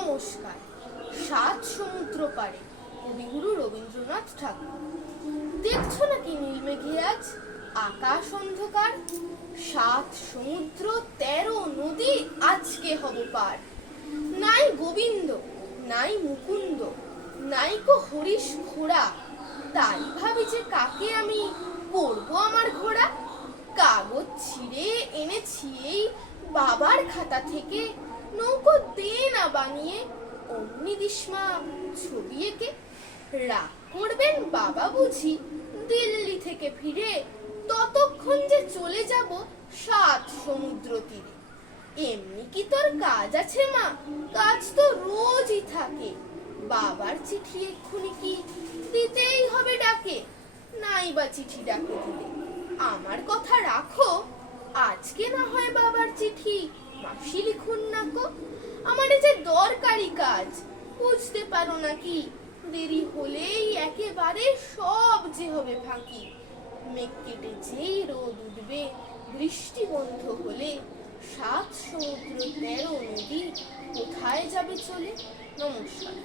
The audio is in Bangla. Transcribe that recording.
নমস্কার। সাত সমুদ্র পারে কবিগুরু রবীন্দ্রনাথ ঠাকুর। দেখছো নাকি নীল মেঘে আজ আকাশ অন্ধকার? সাত সমুদ্র 13 নদী আজকে হব পার। নাই গোবিন্দ, নাই মুকুন্দ, নাই কো হরিশ ঘোড়া, তাই ভাবি যে কাকে আমি পড়বো আমার ঘোড়া। কাগজ ছিঁড়ে এনেছি এই বাবার খাতা থেকে, নৌকো দে না বানিয়ে অমনি দিসমা ছবি এঁকে। রাগ করবেন বাবা বুঝি দিল্লি থেকে ফিরে, ততক্ষণ যে চলে যাব সাত সমুদ্র তীরে। এমনি কি তোর কাজ আছে মা? কাজ তো রোজই থাকে। বাবার চিঠি এক্ষুনি কি দিতেই হবে ডাকে? নাই বা চিঠি ডাকে দিলে আমার কথা রাখো, আজকে না হয় বাবার চিঠি মাসি লিখুন না কো। আমার যে দরকারি কাজ বুঝতে পারো নাকি? দেরি হলেই একেবারে সব যে হবে ফাঁকি। মেঘ কেটে যেই রোদ উঠবে, বৃষ্টি বন্ধ হলে সাত সমুদ্র 13 নদী কোথায় যাবে চলে। নমস্কার।